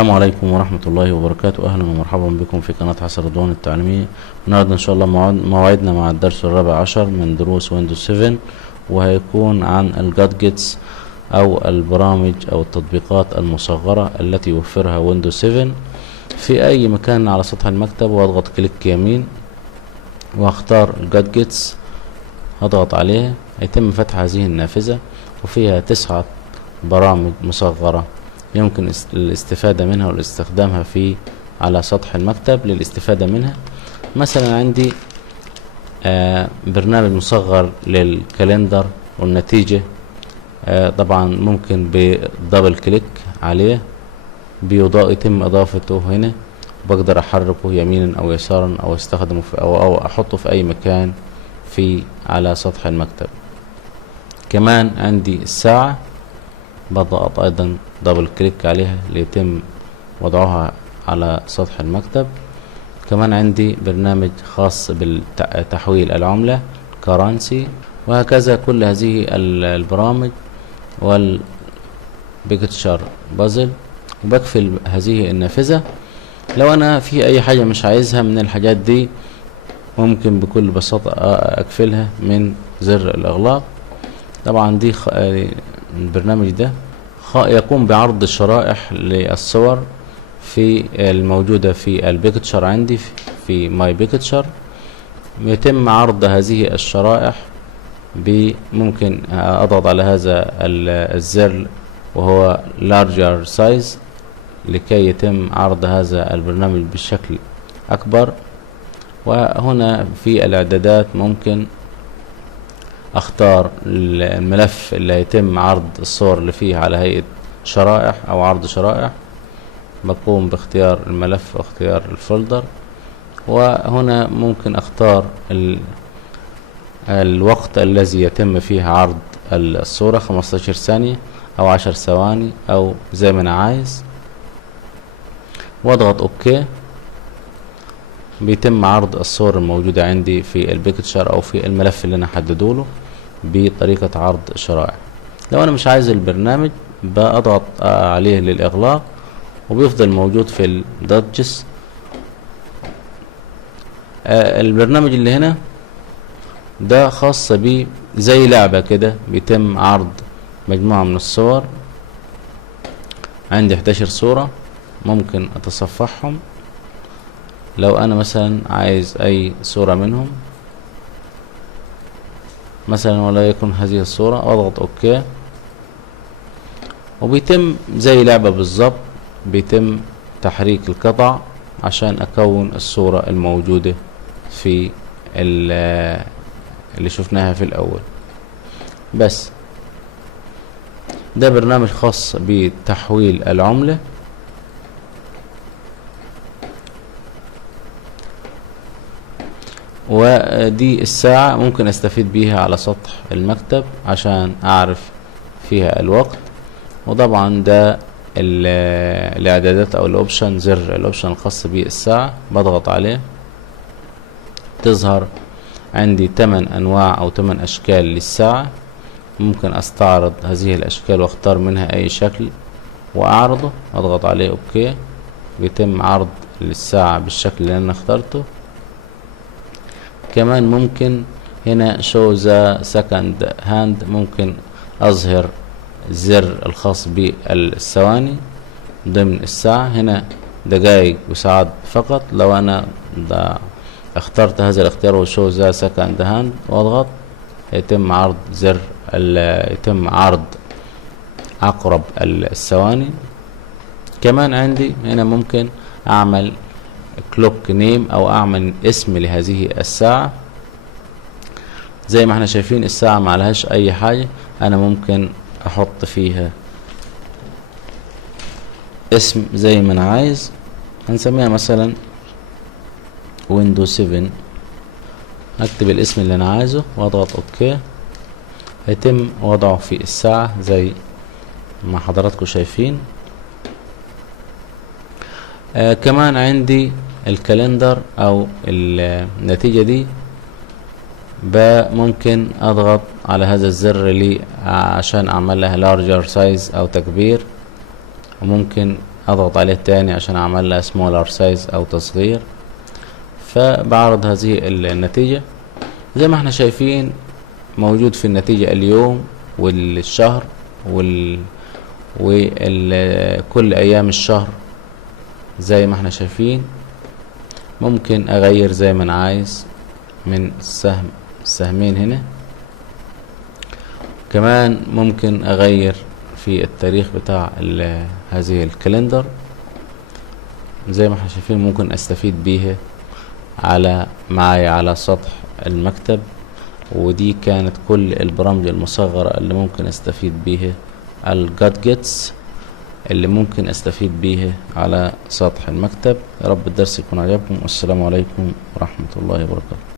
السلام عليكم ورحمة الله وبركاته. أهلا ومرحبا بكم في قناة حسن رضوان التعليمية. النهاردة إن شاء الله موعدنا مع الدرس الرابع عشر من دروس ويندوز 7، وهيكون عن الجادجتس أو البرامج أو التطبيقات المصغرة التي يوفرها ويندوز 7 في أي مكان على سطح المكتب. وأضغط كليك يمين وأختار الجادجتس، هضغط عليها، يتم فتح هذه النافذة وفيها 9 برامج مصغرة يمكن الاستفادة منها والاستخدامها على سطح المكتب للاستفادة منها. مثلا عندي برنامج مصغر للكالندر والنتيجة. طبعا ممكن بدبل كليك عليه يتم اضافته هنا، بقدر احركه يمينا او يسارا او استخدمه او احطه في اي مكان على سطح المكتب. كمان عندي الساعة، بضغط ايضا دبل كليك عليها ليتم وضعها على سطح المكتب. كمان عندي برنامج خاص بتحويل العملة كرنسي، وهكذا كل هذه البرامج والبيكتشر بازل. وبقفل هذه النافذة. لو انا في اي حاجة مش عايزها من الحاجات دي ممكن بكل بساطة اقفلها من زر الاغلاق. طبعا دي البرنامج ده يقوم بعرض الشرائح للصور الموجودة في البيكتشر. عندي في ماي بيكتشر يتم عرض هذه الشرائح. ممكن اضغط على هذا الزر وهو larger size لكي يتم عرض هذا البرنامج بشكل اكبر. وهنا في الاعدادات ممكن اختار الملف اللي هيتم عرض الصور اللي فيه على هيئة شرائح او عرض شرائح. بقوم باختيار الملف واختيار الفولدر، وهنا ممكن اختار الوقت الذي يتم فيه عرض الصورة، 15 ثانية او 10 ثواني او زي ما انا عايز، واضغط اوكي. بيتم عرض الصور الموجودة عندي في البيكتشر او في الملف اللي انا حددوله بطريقة عرض شرائح. لو انا مش عايز البرنامج بضغط عليه للاغلاق وبيفضل موجود في الدادجز. البرنامج اللي هنا ده خاص بيه زي لعبة كده، بيتم عرض مجموعة من الصور. عندي 11 صورة ممكن اتصفحهم. لو انا مثلا عايز اي صورة منهم مثلا وليكن هذه الصورة، اضغط اوكي. وبيتم زي لعبة بالظبط، بيتم تحريك القطع عشان اكون الصورة الموجودة في اللي شفناها في الاول. بس ده برنامج خاص بتحويل العملة. ودي الساعة ممكن استفيد بيها على سطح المكتب عشان اعرف فيها الوقت. وطبعا ده الاعدادات او الاوبشن، زر الاوبشن الخاص بالساعة، بضغط عليه تظهر عندي 8 انواع او 8 اشكال للساعة. ممكن استعرض هذه الاشكال واختار منها اي شكل واعرضه، اضغط عليه اوكي. بيتم عرض الساعة بالشكل اللي انا اخترته. كمان ممكن هنا show the second hand، ممكن اظهر الزر الخاص بالثواني ضمن الساعة. هنا دقائق وساعات فقط. لو انا اخترت هذا الاختيار و show the second hand واضغط، يتم عرض يتم عرض عقرب الثواني. كمان عندي هنا ممكن اعمل كلوك نيم او اعمل اسم لهذه الساعة. زي ما احنا شايفين الساعة ما لهاش اي حاجة، انا ممكن احط فيها اسم زي ما انا عايز. هنسميها مثلا ويندوز 7. اكتب الاسم اللي انا عايزه واضغط اوكي. هيتم وضعه في الساعة زي ما حضراتكم شايفين. كمان عندي الكالندر او النتيجة دي، ممكن اضغط على هذا الزر عشان اعمل لها larger size او تكبير. وممكن اضغط عليه تاني عشان اعمل له سمولر سايز او تصغير، فبعرض هذه النتيجة. زي ما احنا شايفين موجود في النتيجة اليوم والشهر وكل ايام الشهر زي ما احنا شايفين. ممكن اغير زي ما انا عايز من السهمين هنا. كمان ممكن اغير في التاريخ بتاع هذه الكالندر زي ما احنا شايفين. ممكن استفيد بيها معايا على سطح المكتب. ودي كانت كل البرامج المصغرة اللي ممكن استفيد بيها، الجادجتس اللي ممكن استفيد بيها على سطح المكتب. يا رب الدرس يكون عجبكم، والسلام عليكم ورحمة الله وبركاته.